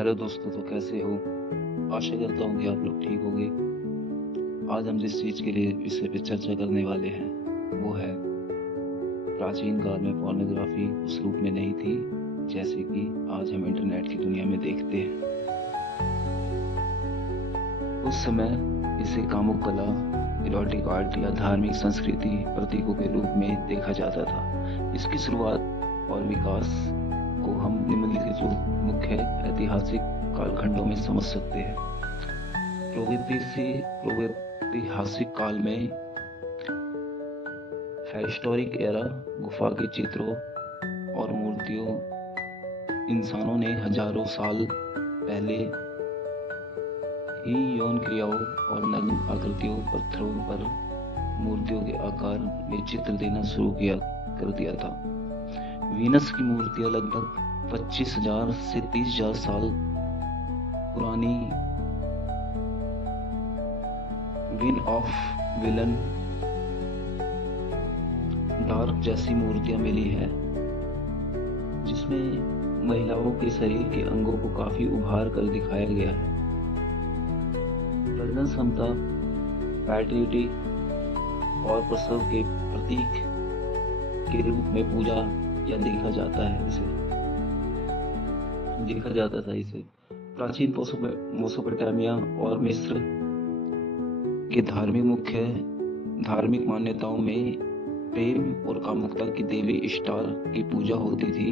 Hello दोस्तों, तो कैसे हो। आशा करता हूँ कि आप लोग ठीक होंगे। आज हम जिस चीज़ के लिए विषय पे चर्चा करने वाले हैं वो है प्राचीन काल में पोर्नोग्राफी उस रूप में नहीं थी जैसे कि आज हम इंटरनेट की दुनिया में देखते हैं। उस समय इसे कामुक कला, इरोटिक आर्ट या धार्मिक संस्कृति प्रतीकों के रूप में देखा जाता था। इसकी शुरुआत और विकास को हम निम्नलिखित मुख्य ऐतिहासिक कालखंडों में समझ सकते हैं। प्रागैतिहासिक काल में हिस्टोरिक एरा, गुफा के चित्रों और मूर्तियों। इंसानों ने हजारों साल पहले ही यौन क्रियाओं और नग्न आकृतियों, पत्थरों पर मूर्तियों के आकार में चित्र देना शुरू कर दिया था। वीनस की मूर्तियां लगभग 25,000 से 30,000 साल पुरानी विन ऑफ विलन डार्क जैसी मूर्तियां मिली है, जिसमें महिलाओं के शरीर के अंगों को काफी उभार कर दिखाया गया है। प्रजनन क्षमता, फर्टिलिटी और प्रसव के प्रतीक के रूप में पूजा या देखा जाता था इसे। प्राचीन मेसोपोटामिया और मिस्र के धार्मिक मान्यताओं में प्रेम और कामुकता की देवी इश्तार की पूजा होती थी।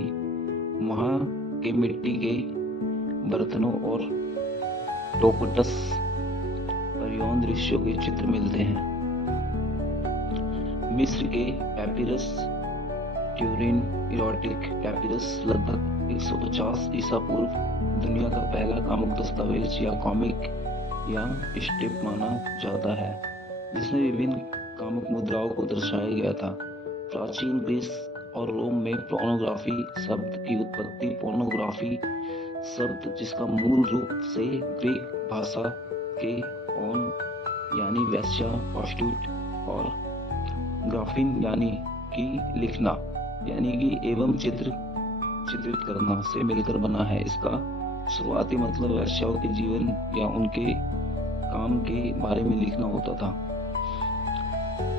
वहां के मिट्टी के बर्तनों और टोकोटस पर यौन दृश्यों के चित्र मिलते हैं। मिस्र के पैपिरस, ट्यूरिन इरोटिक पैपिरस, लगभग 150 ईसा पूर्व दुनिया का पहला कामुक दस्तावेज या कॉमिक या स्ट्रिप माना जाता है, जिसमें विभिन्न कामुक मुद्राओं को दर्शाया गया था। प्राचीन ग्रीस और रोम में पोर्नोग्राफी शब्द की उत्पत्ति पोर्नोग्राफी शब्द, जिसका मूल रूप से ग्रीक भाषा के ओन यानी वेश्या, प्रोस्टिट्यूट और ग्राफिन यानी कि लिखना यानी कि एवं चित्रित करना से मिलकर बना है। इसका शुरुआती मतलब वेश्याओं के जीवन या उनके काम के बारे में लिखना होता था।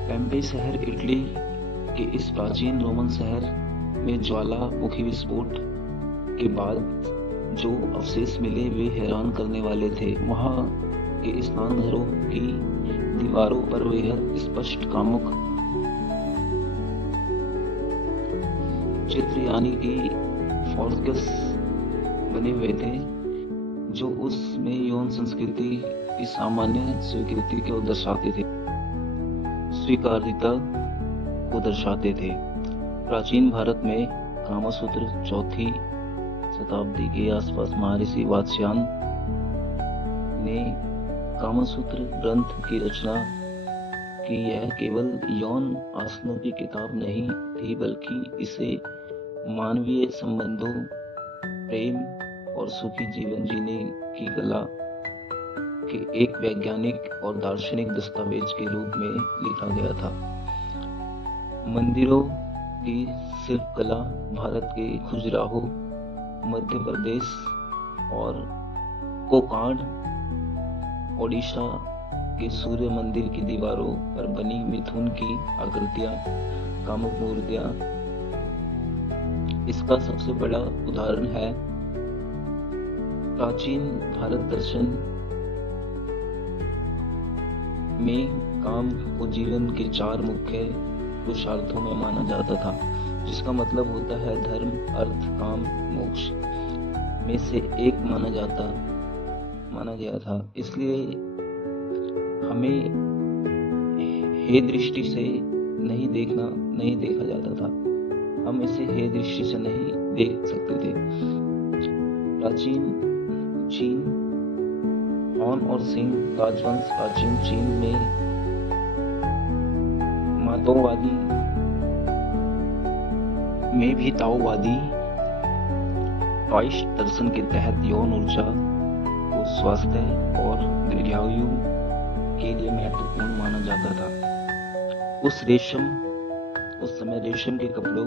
पेम्पे शहर इटली के इस प्राचीन रोमन शहर में ज्वालामुखी विस्फोट के बाद जो अवशेष मिले वे हैरान करने वाले थे। वहां के स्नान घरों की दीवारों पर बेहद स्पष्ट कामुक चित्र यानी कि फॉर्गस बने हुए थे, जो उसमें यौन संस्कृति की सामान्य स्वीकृति को दर्शाते थे, स्वीकार्यता को दर्शाते थे। प्राचीन भारत में कामसूत्र 4वीं शताब्दी के आसपास महर्षि वात्स्यायन ने कामसूत्र ग्रंथ की रचना की। यह केवल यौन आसनों की किताब नहीं थी, बल्कि इसे मानवीय संबंधों, प्रेम और सुखी जीवन जीने की कला के एक वैज्ञानिक और दार्शनिक दस्तावेज के रूप में लिखा गया था। मंदिरों की शिल्पकला भारत के खजुराहो, मध्य प्रदेश और कोकाड, ओडिशा के सूर्य मंदिर की दीवारों पर बनी मिथुन की आकृतियां, कामुक मूर्तियां इसका सबसे बड़ा उदाहरण है। प्राचीन भारत दर्शन में काम को जीवन के 4 मुख्य पुरुषार्थों में माना जाता था, जिसका मतलब होता है धर्म, अर्थ, काम, मोक्ष में से एक माना गया था। इसलिए हमें हे दृष्टि से नहीं देखा जाता था। हम इसे हे दृष्टि से नहीं देख सकते थे। प्राचीन चीन, हॉन और सिंह राजवंश प्राचीन चीन में माओवादी में भी ताओवादी टॉइस्ट दर्शन के तहत यौन ऊर्जा को स्वास्थ्य और दीर्घायु के लिए महत्वपूर्ण माना जाता था। उस समय रेशम के कपड़ों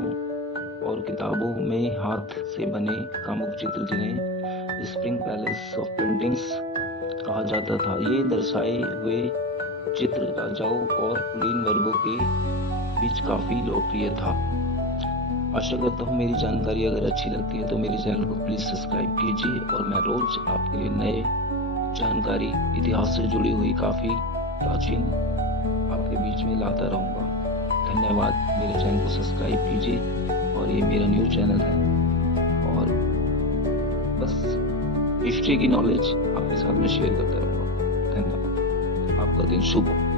और किताबों में हाथ से बने कामुक चित्र, जिन्हें स्प्रिंग पैलेस ऑफ पेंटिंग्स कहा जाता था। ये दर्शाए हुए चित्र राजाओं और कुलीन वर्गों के बीच काफी लोकप्रिय था। आशा करता हूँ मेरी जानकारी अगर अच्छी लगती है तो मेरे चैनल को प्लीज सब्सक्राइब कीजिए और मैं रोज आपके लिए नए जानकारी इतिहास से जुड़ी हुई काफी प्राचीन आपके बीच में लाता रहूंगा। धन्यवाद। मेरे चैनल को सब्सक्राइब कीजिए और ये मेरा न्यू चैनल है और बस हिस्ट्री की नॉलेज आपके साथ में शेयर करता रहूंगा। धन्यवाद। आपका दिन शुभ हो।